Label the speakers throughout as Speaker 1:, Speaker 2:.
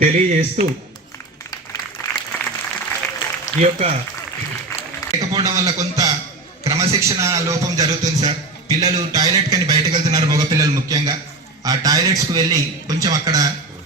Speaker 1: తెలియజేస్తూ ఈ యొక్క
Speaker 2: లేకపోవడం వల్ల కొంత క్రమశిక్షణ లోపం జరుగుతుంది సార్. పిల్లలు టాయిలెట్ కని బయటకు వెళ్తున్నారు మగ పిల్లలు ముఖ్యంగా. ఆ టాయిలెట్స్కు వెళ్ళి కొంచెం అక్కడ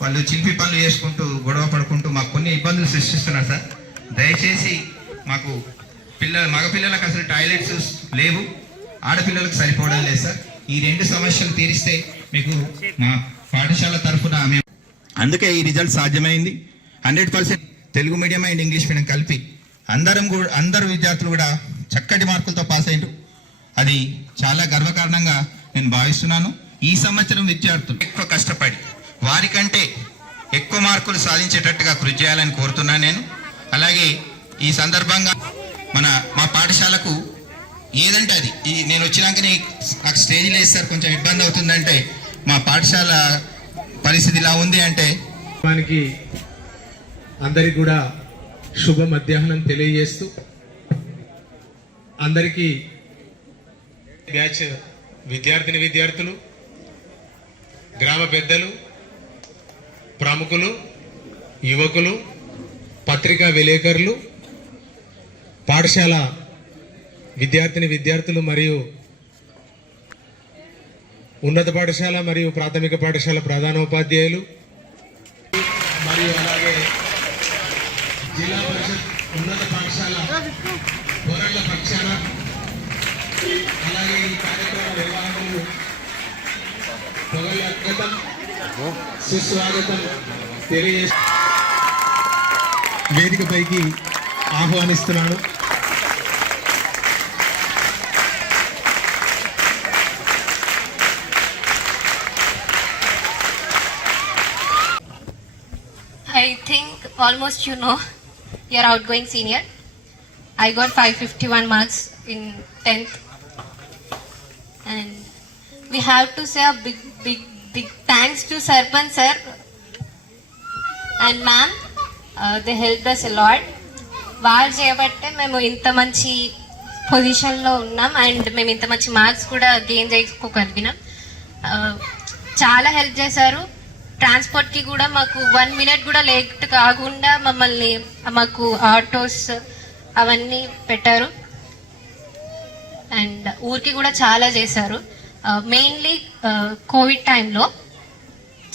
Speaker 2: వాళ్ళు చిలిపి పనులు చేసుకుంటూ గొడవ పడుకుంటూ మాకు కొన్ని ఇబ్బందులు సృష్టిస్తున్నారు సార్. దయచేసి మాకు పిల్లల మగపిల్లలకు అసలు టాయిలెట్స్ లేవు. ఆడపిల్లలకు సరిపోవడం లేదు సార్. ఈ రెండు సమస్యలు తీరిస్తే మీకు మా పాఠశాల తరఫున మేము అందుకే ఈ రిజల్ట్ సాధ్యమైంది. Hundred percent Telugu medium and English medium కలిపి అందరం కూడా అందరు విద్యార్థులు కూడా చక్కటి మార్కులతో పాస్ అయ్యారు అది చాలా గర్వకారణంగా నేను భావిస్తున్నాను. ఈ సంవత్సరం విద్యార్థులు ఎక్కువ కష్టపడి వారికంటే ఎక్కువ మార్కులు సాధించేటట్టుగా కృషి చేయాలని కోరుతున్నాను నేను. అలాగే ఈ సందర్భంగా మన మా పాఠశాలకు ఏదంటే అది ఈ నేను వచ్చినాకనే నాకు స్టేజ్ వేస్తారు సార్ కొంచెం ఇబ్బంది అవుతుందంటే మా పాఠశాల పరిస్థితి ఇలా ఉంది అంటే
Speaker 1: మనకి అందరికి కూడా శుభ మధ్యాహ్నం తెలియజేస్తూ అందరికీ బ్యాచ్ విద్యార్థిని విద్యార్థులు గ్రామ పెద్దలు ప్రముఖులు యువకులు పత్రికా విలేకరులు పాఠశాల విద్యార్థిని విద్యార్థులు మరియు ఉన్నత పాఠశాల మరియు ప్రాథమిక పాఠశాల ప్రధానోపాధ్యాయులు. మరియు అలాగే జిల్లా పరిషత్ ఉన్నత పాఠశాల పోరాళ్ళ పక్షాన అలాగే ఈ కార్యక్రమ నిర్వాహకులు పొగల అద్భుతం సుస్వాగతం తెలియజేస్తూ వేదికపైకి ఆహ్వానిస్తున్నాను.
Speaker 3: Almost you know your outgoing senior. I got 551 marks in 10th. And we have to say a big, big, big thanks to Sarpan sir and ma'am. Uh, they helped us a lot. వాళ్ళు చేయబట్టే మేము ఇంత మంచి పొజిషన్లో ఉన్నాం and మేము ఇంత మంచి మార్క్స్ కూడా గెయిన్ చేసుకోగలిగినాం Uh, చాలా హెల్ప్ చేశారు ట్రాన్స్పోర్ట్కి కూడా మాకు వన్ మినిట్ కూడా లేట్ కాకుండా మమ్మల్ని మాకు ఆటోస్ అవన్నీ పెట్టారు. అండ్ ఊరికి కూడా చాలా చేశారు. మెయిన్లీ కోవిడ్ టైంలో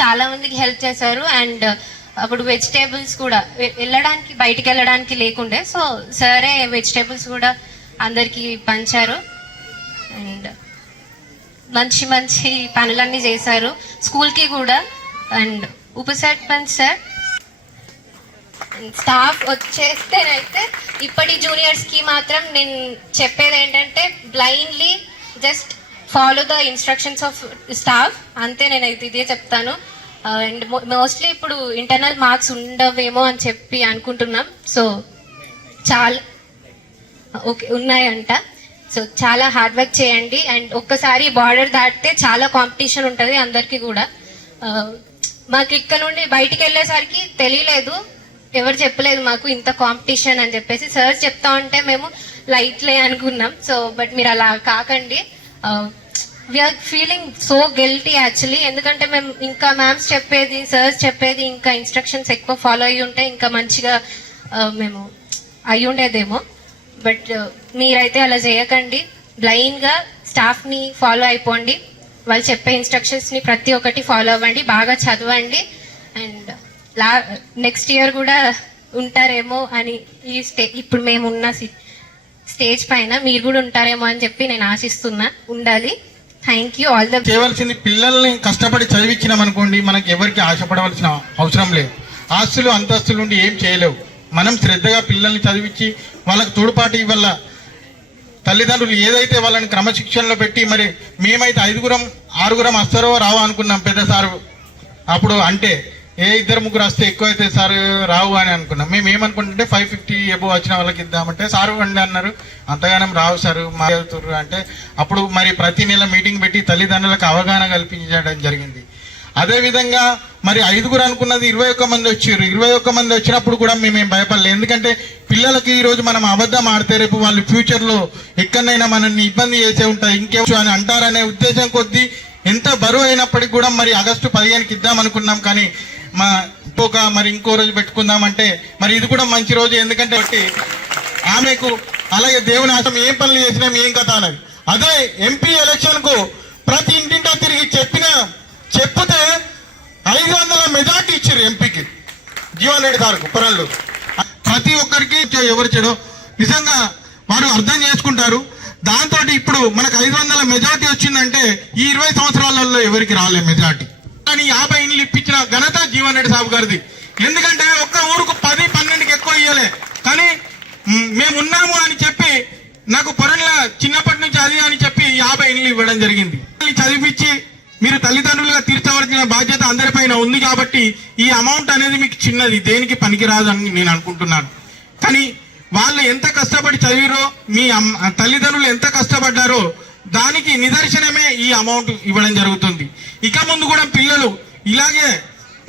Speaker 3: చాలా మందికి హెల్ప్ చేశారు. అండ్ uh, అప్పుడు వెజిటేబుల్స్ కూడా వెళ్ళడానికి బయటికి వెళ్ళడానికి లేకుండే. సో సరే వెజిటేబుల్స్ కూడా అందరికీ పంచారు. అండ్ మంచి మంచి పనులన్నీ చేశారు. స్కూల్కి కూడా అండ్ ఉప సర్పంచ్ సార్. స్టాఫ్ వచ్చేస్తేనైతే ఇప్పటి జూనియర్స్కి మాత్రం నేను చెప్పేది ఏంటంటే blindly just follow the instructions of staff. అంతే నేనైతే ఇదే చెప్తాను. అండ్ మోస్ట్లీ ఇప్పుడు ఇంటర్నల్ మార్క్స్ ఉండవేమో అని చెప్పి అనుకుంటున్నాం. సో చాలా ఓకే ఉన్నాయంట. సో చాలా హార్డ్ వర్క్ చేయండి. అండ్ ఒక్కసారి బార్డర్ దాటితే చాలా కాంపిటీషన్ ఉంటుంది అందరికీ కూడా. మాకు ఇక్కడ నుండి బయటికి వెళ్ళేసరికి తెలియలేదు. ఎవరు చెప్పలేదు మాకు ఇంత కాంపిటీషన్ అని చెప్పేసి. సార్ చెప్తా ఉంటే మేము లైట్లే అనుకున్నాం. సో బట్ మీరు అలా కాకండి. We're feeling so guilty actually ఎందుకంటే మేము ఇంకా మ్యామ్స్ చెప్పేది సార్స్ చెప్పేది ఇంకా ఇన్స్ట్రక్షన్స్ ఎక్కువ ఫాలో అయ్యి ఉంటే ఇంకా మంచిగా uh, మేము అయి ఉండేదేమో. బట్ uh, మీరైతే అలా చేయకండి. బ్లైండ్గా స్టాఫ్ని ఫాలో అయిపోండి. వాళ్ళు చెప్పే ఇన్స్ట్రక్షన్స్ని ప్రతి ఒక్కటి ఫాలో అవ్వండి బాగా చదవండి. అండ్ లా నెక్స్ట్ ఇయర్ కూడా ఉంటారేమో అని ఈ స్టే ఇప్పుడు మేము ఉన్న సి- స్టేజ్ పైన మీరు కూడా ఉంటారేమో అని చెప్పి నేను ఆశిస్తున్నా. ఉండాలి. థ్యాంక్ యూ ఆల్ ద
Speaker 4: చేయవలసింది పిల్లల్ని కష్టపడి చదివించినాం అనుకోండి మనకి ఎవరికి ఆశపడవలసిన అవసరం లేదు. ఆస్తులు అంతస్తులు ఉండి ఏం చేయలేవు. మనం శ్రద్ధగా పిల్లల్ని చదివించి వాళ్ళకి తోడ్పాటు ఇవ్వాల తల్లిదండ్రులు ఏదైతే వాళ్ళని క్రమశిక్షణలో పెట్టి మరి మేమైతే ఐదుగురం ఆరుగురం వస్తారో రావు అనుకున్నాం పెద్ద సారు. అప్పుడు అంటే ఏ ఇద్దరు ముగ్గురు వస్తే ఎక్కువ అయితే సార్ రావు అని అనుకున్నాం. మేము ఏమనుకుంటుంటే ఫైవ్ ఫిఫ్టీ ఎబో వచ్చిన వాళ్ళకి ఇద్దామంటే సారు అండి అన్నారు. అంతగానం రావు సార్ మా అంటే అప్పుడు మరి ప్రతి నెల మీటింగ్ పెట్టి తల్లిదండ్రులకు అవగాహన కల్పించడం జరిగింది. అదే విధంగా మరి ఐదుగురు అనుకున్నది ఇరవై ఒక్క మంది వచ్చారు. ఇరవై ఒక్క మంది వచ్చినప్పుడు కూడా మేమేం భయపడలేదు. ఎందుకంటే పిల్లలకి ఈరోజు మనం అబద్ధం ఆడితే రేపు వాళ్ళు ఫ్యూచర్లో ఎక్కడైనా మనల్ని ఇబ్బంది చేసే ఉంటాయి. ఇంకేవచ్చు అని అంటారనే ఉద్దేశం కొద్దీ ఎంత బరువు అయినప్పటికీ కూడా మరి ఆగస్టు పదిహేనుకి ఇద్దాం అనుకున్నాం కానీ మా ఇంకొక మరి ఇంకో రోజు పెట్టుకుందామంటే మరి ఇది కూడా మంచి రోజు. ఎందుకంటే బట్టి ఆమెకు అలాగే దేవుని ఆశం ఏం పనులు చేసినాం ఏం కథ అన్నది. అదే ఎంపీ ఎలక్షన్కు ప్రతి ఇంటింటా తిరిగి చెప్పిన చెప్తే ఐదు వందల మెజార్టీ ఇచ్చారు ఎంపీకి. జీవన్ రెడ్డి గారు కుప్పరంలో ప్రతి ఒక్కరికి ఎవరు చెడో. నిజంగా వారు అర్థం చేసుకుంటారు. దాంతో ఇప్పుడు మనకు ఐదు వందల మెజార్టీ వచ్చిందంటే ఈ ఇరవై సంవత్సరాలలో ఎవరికి రాలే మెజార్టీ. కానీ యాభై ఇండ్లు ఇప్పించిన ఘనత జీవన్ రెడ్డి సాబు గారిది. ఎందుకంటే ఒక్క ఊరుకు పది పన్నెండుకి ఎక్కువ ఇయ్యలే. కానీ మేము ఉన్నాము అని చెప్పి నాకు పొరల చిన్నప్పటి నుంచి అది అని చెప్పి యాభై ఇండ్లు ఇవ్వడం జరిగింది. చదివించి మీరు తల్లిదండ్రులుగా తీర్చవలసిన బాధ్యత అందరిపైన ఉంది కాబట్టి ఈ అమౌంట్ అనేది మీకు చిన్నది దేనికి పనికిరాదు అని నేను అనుకుంటున్నాను. కానీ వాళ్ళు ఎంత కష్టపడి చదివిరో మీ అమ్మ తల్లిదండ్రులు ఎంత కష్టపడ్డారో దానికి నిదర్శనమే ఈ అమౌంట్ ఇవ్వడం జరుగుతుంది. ఇక ముందు కూడా పిల్లలు ఇలాగే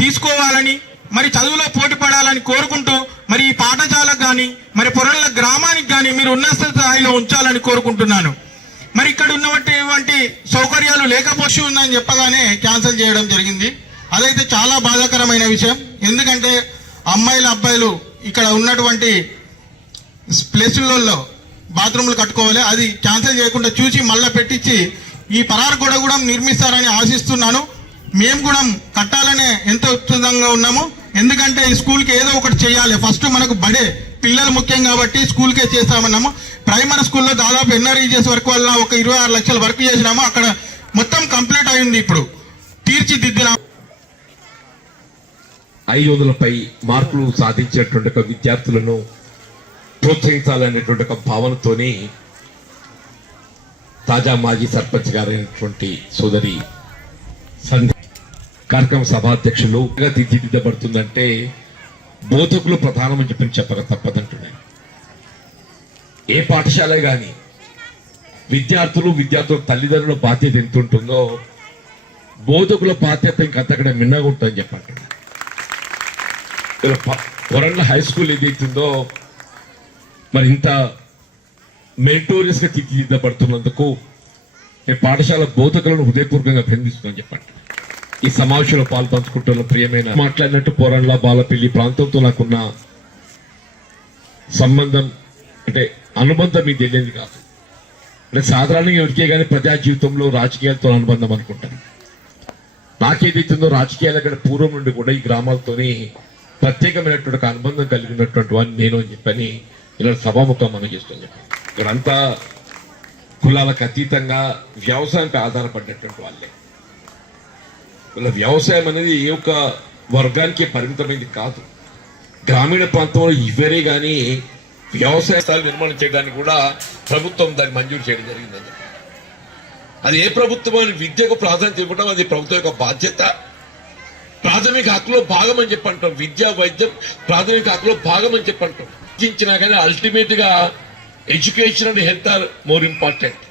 Speaker 4: తీసుకోవాలని మరి చదువులో పోటీ పడాలని కోరుకుంటూ మరి ఈ పాఠశాలకు కానీ మరి పొరల గ్రామానికి కానీ మీరు ఉన్న స్థాయిలో ఉంచాలని కోరుకుంటున్నాను. మరి ఇక్కడ ఉన్నటువంటి సౌకర్యాలు లేకపోసి ఉందని చెప్పగానే క్యాన్సిల్ చేయడం జరిగింది. అదైతే చాలా బాధాకరమైన విషయం. ఎందుకంటే అమ్మాయిల అబ్బాయిలు ఇక్కడ ఉన్నటువంటి ప్లేసులలో బాత్రూమ్లు కట్టుకోవాలి. అది క్యాన్సిల్ చేయకుండా చూసి మళ్ళీ పెట్టించి ఈ పరారు గోడ కూడా నిర్మిస్తారని ఆశిస్తున్నాను. మేము కూడా కట్టాలనే ఎంతో ఉత్సాహంగా ఉన్నాము. ఎందుకంటే ఈ స్కూల్కి ఏదో ఒకటి చేయాలి. ఫస్ట్ మనకు బడే పిల్లలు ముఖ్యం కాబట్టి స్కూల్కే చేస్తామన్నాము. ప్రైమరీ స్కూల్లో దాదాపు ఎన్ఆర్ఈజెస్ వరకు వల్ల ఒక ఇరవై ఆరు లక్షల వర్క్ చేసినాము. అక్కడ మొత్తం కంప్లీట్ అయింది ఇప్పుడు. తీర్చిదిద్దినాము.
Speaker 5: ఐదు వందలపై మార్కులు సాధించేటువంటి ఒక విద్యార్థులను ప్రోత్సహించాలనేటువంటి ఒక భావనతోని తాజా మాజీ సర్పంచ్ గారైనటువంటి సోదరి సంధ్య కార్యక్రమ సభాధ్యక్షులు తీర్చిదిద్దబడుతుందంటే బోధకులు ప్రధానమని చెప్పి చెప్పక తప్పదంటున్నాయి. ఏ పాఠశాల కానీ విద్యార్థులు విద్యార్థుల తల్లిదండ్రుల బాధ్యత ఎంత ఉంటుందో బోధకుల బాధ్యత ఇంకంతక్కడ మిన్నగా ఉంటుందని చెప్పండి. వరంగల్ హై స్కూల్ ఏదైతుందో మరి ఇంత మెంటోరియస్గా తీర్చిదిద్దబడుతున్నందుకు నేను పాఠశాల బోధకులను హృదయపూర్వకంగా అభినందిస్తున్నాను చెప్పండి. ఈ సమావేశంలో పాల్పంచుకుంటున్న ప్రియమైన మాట్లాడినట్టు పోరండ్ల బాలపల్లి ప్రాంతంతో నాకున్న సంబంధం అంటే అనుబంధం మీకు తెలియదు కాదు. అంటే సాధారణంగా ఎవరికే కానీ ప్రజా జీవితంలో రాజకీయాలతో అనుబంధం అనుకుంటాను. నాకేదైతుందో రాజకీయాల కంటే పూర్వం నుండి కూడా ఈ గ్రామాలతోని ప్రత్యేకమైనటువంటి ఒక అనుబంధం కలిగినటువంటి వాడిని నేను అని చెప్పని ఇలా సభాముఖం మనం చేస్తాం చెప్పాను ఇక్కడంతా కులాలకు అతీతంగా వ్యవసాయంపై ఆధారపడినటువంటి వాళ్ళే. ఇలా వ్యవసాయం అనేది ఏ ఒక్క వర్గానికి పరిమితమైంది కాదు. గ్రామీణ ప్రాంతంలో ఇవ్వరే కానీ వ్యవసాయ స్థాయి నిర్మాణం చేయడానికి కూడా ప్రభుత్వం దాన్ని మంజూరు చేయడం జరిగిందని అది ఏ ప్రభుత్వం అని విద్యకు ప్రాధాన్యత ఇవ్వడం అది ప్రభుత్వం యొక్క బాధ్యత. ప్రాథమిక హక్కులో భాగం అని చెప్పి అంటాం. విద్య వైద్యం ప్రాథమిక హక్కులో భాగం అని చెప్పి అంటాం. కానీ అల్టిమేట్గా education and health are more important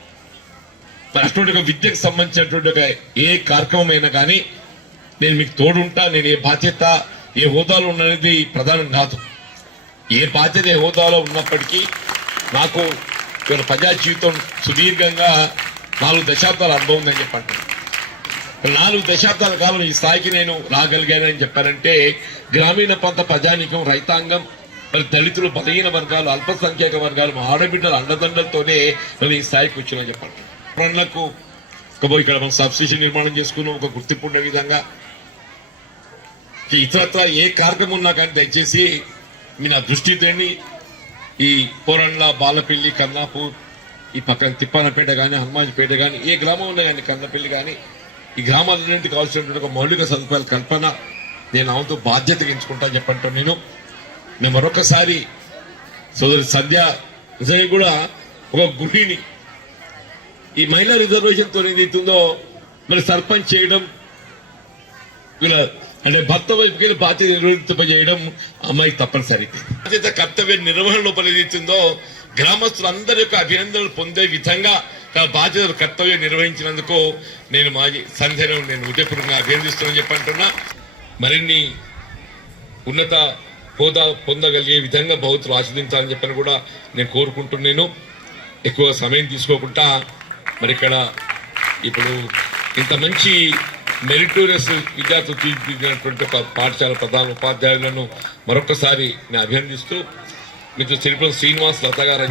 Speaker 5: మరి అటువంటి ఒక విద్యకు సంబంధించినటువంటి ఒక ఏ కార్యక్రమం అయినా కానీ నేను మీకు తోడుంటా నేను ఏ బాధ్యత ఏ హోదాలో ఉన్నది ప్రధానం కాదు. ఏ బాధ్యత ఏ హోదాలో ఉన్నప్పటికీ నాకు ఇక్కడ ప్రజా జీవితం సుదీర్ఘంగా నాలుగు దశాబ్దాల అనుభవం ఉందని చెప్పండి. నాలుగు దశాబ్దాల కాలం ఈ స్థాయికి నేను రాగలిగానని చెప్పారంటే గ్రామీణ ప్రాంత ప్రజానికం రైతాంగం మరి దళితులు బలహీన వర్గాలు అల్పసంఖ్యాక వర్గాలు మా ఆడబిడ్డల అండదండలతోనే మరి ఈ స్థాయికి వచ్చిందని చెప్పండి. పనులకు ఇక్కడ మనం సబ్స్టేషన్ నిర్మాణం చేసుకున్నాం ఒక గుర్తింపు ఉండే విధంగా ఇతరత్ర ఏ కార్యక్రమం ఉన్నా కానీ దయచేసి మీ నా దృష్టి తేండి. ఈ పోరండ్ల బాలపల్లి కన్నాపూర్ ఈ పక్కన తిప్పానపేట కానీ హనుమాన్పేట కానీ ఏ గ్రామం ఉన్నా కానీ కన్నపల్లి కానీ ఈ గ్రామాలన్నింటికి కావాల్సినటువంటి ఒక మౌలిక సదుపాయాల కల్పన నేను ఆమెతో బాధ్యత ఎంచుకుంటా చెప్పంటాను నేను. నేను మరొకసారి సోదరి సంధ్య నిజంగా కూడా ఒక గృహిణి ఈ మహిళా రిజర్వేషన్తో ఏదైతుందో మరి సర్పంచ్ చేయడం వీళ్ళ అంటే భర్త వైపుకి బాధ్యత నిర్వహింపజేయడం అమ్మాయి తప్పనిసరి. బాధ్యత కర్తవ్య నిర్వహణ లోపల ఏదైతుందో గ్రామస్తులందరి యొక్క అభినందనలు పొందే విధంగా తన బాధ్యత కర్తవ్యం నిర్వహించినందుకు నేను మాజీ సంధ్యను నేను ఉదయపూర్వకంగా అభినందిస్తున్నాను చెప్పంటున్నా మరిన్ని ఉన్నత హోదా పొందగలిగే విధంగా భౌతులు ఆస్వాదించాలని చెప్పని కూడా నేను కోరుకుంటున్నాను. ఎక్కువ సమయం తీసుకోకుండా మరి ఇక్కడ ఇప్పుడు ఇంత మంచి మెరిటోరియస్ విద్యార్థులు తీర్చిదిద్దినటువంటి ప- పాఠశాల ప్రధాన ఉపాధ్యాయులను మరొకసారి నేను అభినందిస్తూ మీతో తిరుపతి శ్రీనివాస్ లత గారు